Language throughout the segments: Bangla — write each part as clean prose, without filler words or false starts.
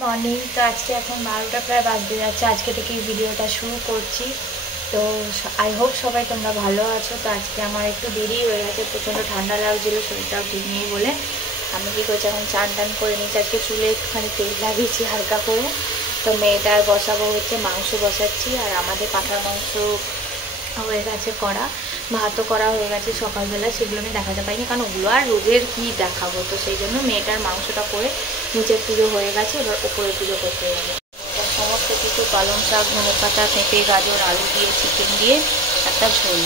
মর্নিং। তো আজকে এখন 12টা প্রায় বাজতে যাচ্ছে, আজকে থেকে ভিডিওটা শুরু করছি। তো আই হোপ সবাই তোমরা ভালো আছো। তো আজকে আমার একটু দেরি হয়ে গেছে, প্রচণ্ড ঠান্ডা লাগছিলো, শরীরটাও ঠিক নেই বলে আমি কী করছি, এখন চান টান করে নিচ্ছি। আজকে চুলে একটুখানি তেল লাগিয়েছি হালকা করে। তো মেয়েটার বসাবো হচ্ছে, মাংস বসাচ্ছি। আর আমাদের পাঁঠার মাংস হয়ে গেছে করা, ভাতও করা হয়ে গেছে সকালবেলা, সেগুলো আমি দেখাতে পাইনি কারণ ওগুলো আর রোজের কী দেখাবো। তো সেই জন্য মেয়েটার মাংসটা করে নিচের পুজো হয়ে গেছে, এবার উপরে পুজো করতে যাবে। সমস্ত কিছু পালং শাক, ধনে পাতা, পেঁপে, গাজর, আলু দিয়ে, চিকেন দিয়ে একটা ঝোল।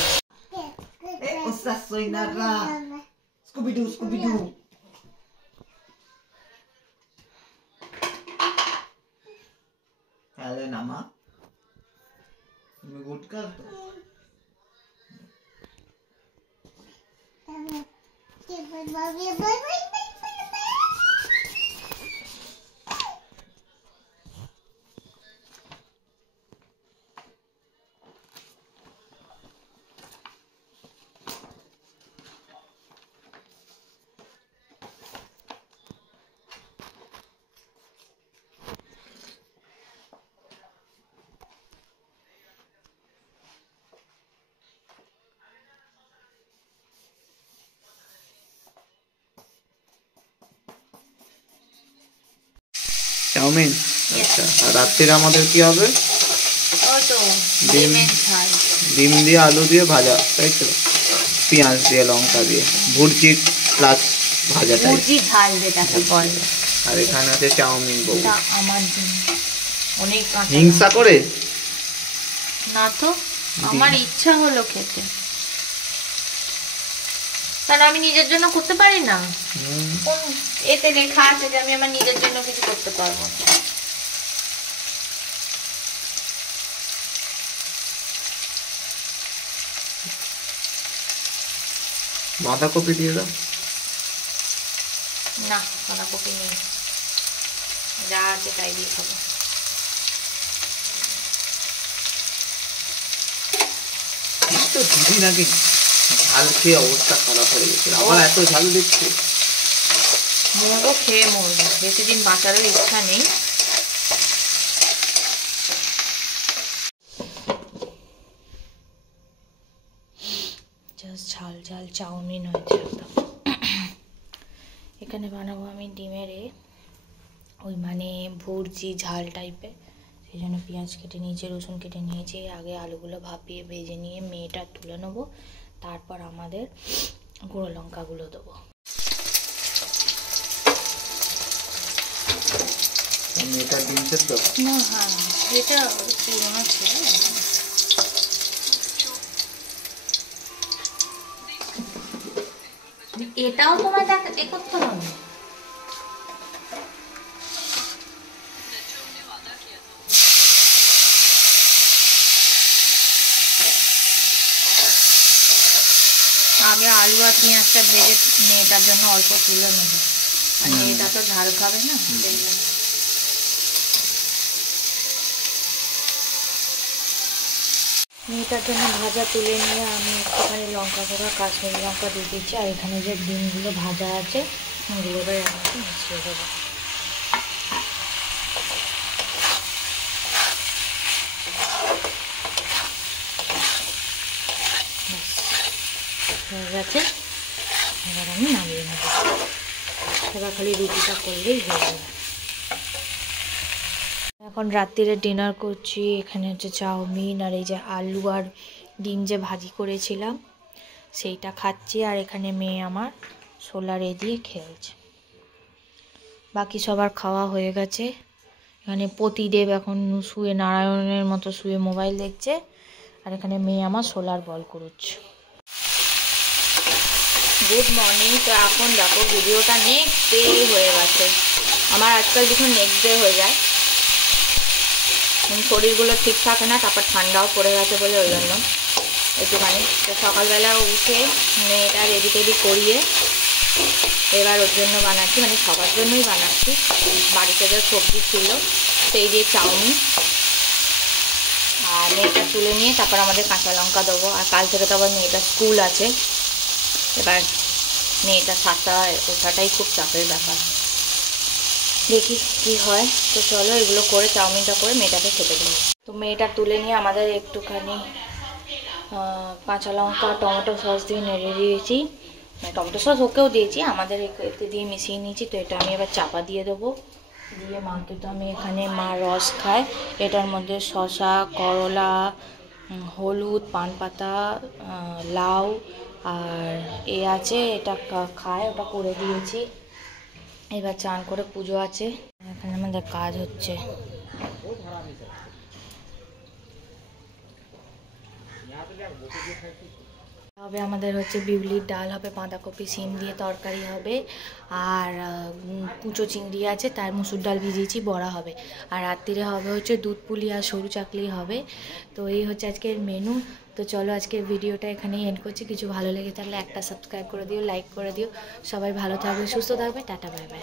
চাউমিন। আচ্ছা, আর রাত্রিরে আমাদের কি হবে? ডিম দিয়ে আলু দিয়ে ভাজা, তাই তো? পেঁয়াজ দিয়ে, লঙ্কা দিয়ে, ভুর্জি প্লাস ভাজা, ভুর্জি ঝাল যেটাকে বলে। আর এখানে আছে চাউমিন। আমার জন্য অনেক হিংসা করে না, তো আমার ইচ্ছা হলো খেতে, কারণ আমি নিজের জন্য করতে পারি না। কোন এতে লেখা আছে যে আমি আমার নিজের জন্য কিছু করতে পারবো না? বাঁধাকপি দিয়ে দাও। না, বাঁধাকপি নেই, যা আছে তাই দিয়ে খাবো। তো দুদিন আগে ঝাল খেয়ে অবস্থা খারাপ হয়ে গেছিল, আবার এত ঝাল দিচ্ছে। মরবো, খেয়ে মরবো, বেশি দিন বাঁচারও ইচ্ছা নেই। জাস্ট ঝাল ঝাল চাউমিন হয়েছে একদম। এখানে বানাবো আমি ডিমের ওই মানে ভুর্জি ঝাল টাইপের, সেই জন্য পেঁয়াজ কেটে নিয়েছি, রসুন কেটে নিয়েছি। আগে আলুগুলো ভাপিয়ে ভেজে নিয়ে মেয়েটা তুলে নেবো, তারপর আমাদের গুঁড়ো লঙ্কাগুলো দেবো। না, হ্যাঁ, এটা পুরোনো ছিল। এটাও তোমার এ করতে হবে। আগে আলু আর পেঁয়াজটা ভেজে মেয়েটার জন্য অল্প তুলে নেবো, আর মেয়েটা তো ঝাল খাবে না। মেয়েটার জন্য ভাজা তুলে নিয়ে আমি একটুখানি লঙ্কা গুঁড়ো, কাশ্মীরি লঙ্কা দিয়ে দিচ্ছি। আর এখানে যে ডিমগুলো ভাজা আছে ওগুলো এবার আমাকে মিশিয়ে দেবো। হয়ে গেছে, এবার আমি নামিয়ে নেব। এবার খালি রুটিটা করলেই হয়ে যাবে। এখন রাত্রিরে ডিনার করছি। এখানে হচ্ছে চাউমিন, আর এই যে আলু আর ডিম যে ভাজি করেছিলাম সেইটা খাচ্ছি। আর এখানে মেয়ে আমার সোলারে দিয়ে খেলছে। বাকি সবার খাওয়া হয়ে গেছে। এখানে পতিদেব এখন শুয়ে নারায়ণের মতো শুয়ে মোবাইল দেখছে, আর এখানে মেয়ে আমার সোলার বল করছে। Good morning. তো এখন দেখো ভিডিওটা নেক্সট ডে হয়ে গেছে। আমার আজকাল যখন নেক্সট ডে হয়ে যায় শরীরগুলো ঠিক থাকে না, তারপর ঠান্ডাও পড়ে গেছে বলে ওই জন্য একটুখানি। তো সকালবেলা উঠে মেয়েটা রেডি টেডি করিয়ে এবার ওর জন্য বানাচ্ছি, মানে সবার জন্যই বানাচ্ছি। বাড়িতে যে সবজি ছিল সেই দিয়ে চাউমিন, আর মেয়েটা তুলে নিয়ে তারপর আমাদের কাঁচা লঙ্কা দেবো। আর কাল থেকে তো আবার মেয়েটার স্কুল আছে, এবার মেয়েটা 7টায় ওঠাটাই খুব চাপের ব্যাপার। দেখি কি হয়। তো চলো এগুলো করে চাউমিনটা করে মেয়েটাকে খেতে দেবো। তো মেয়েটা তুলে নিয়ে আমাদের একটুখানি কাঁচা লঙ্কা টমেটো সস দিয়ে নেড়ে দিয়েছি, টমেটো সস ওকেও দিয়েছি, আমাদের এতে দিয়ে মিশিয়ে নিয়েছি। তো এটা আমি এবার চাপা দিয়ে দেবো, দিয়ে মাকে, তো আমি এখানে মা রস খায়, এটার মধ্যে শসা, করলা, হলুদ, পান পাতা, লাউ আর আছে, এটা খায়, ওটা করে দিয়েছি। এবার চান করে পুজো আছে, এখানে আমাদের কাজ হচ্ছে। হবে আমাদের হচ্ছে বিউলির ডাল হবে, বাঁধাকপি সিম দিয়ে তরকারি হবে, আর কুচো চিংড়ি আছে, তার মুসুর ডাল ভিজিয়েছি, বড়া হবে, আর রাত্রিরে হবে হচ্ছে দুধ পুলি আর সরু চাকলি হবে। তো এই হচ্ছে আজকের মেনু। তো চলো আজকের ভিডিওটা এখানেই এন্ড করছি। কিছু ভালো লেগে থাকলে একটা সাবস্ক্রাইব করে দিও, লাইক করে দিও। সবাই ভালো থাকবে, সুস্থ থাকবে, টাটা বাই বাই।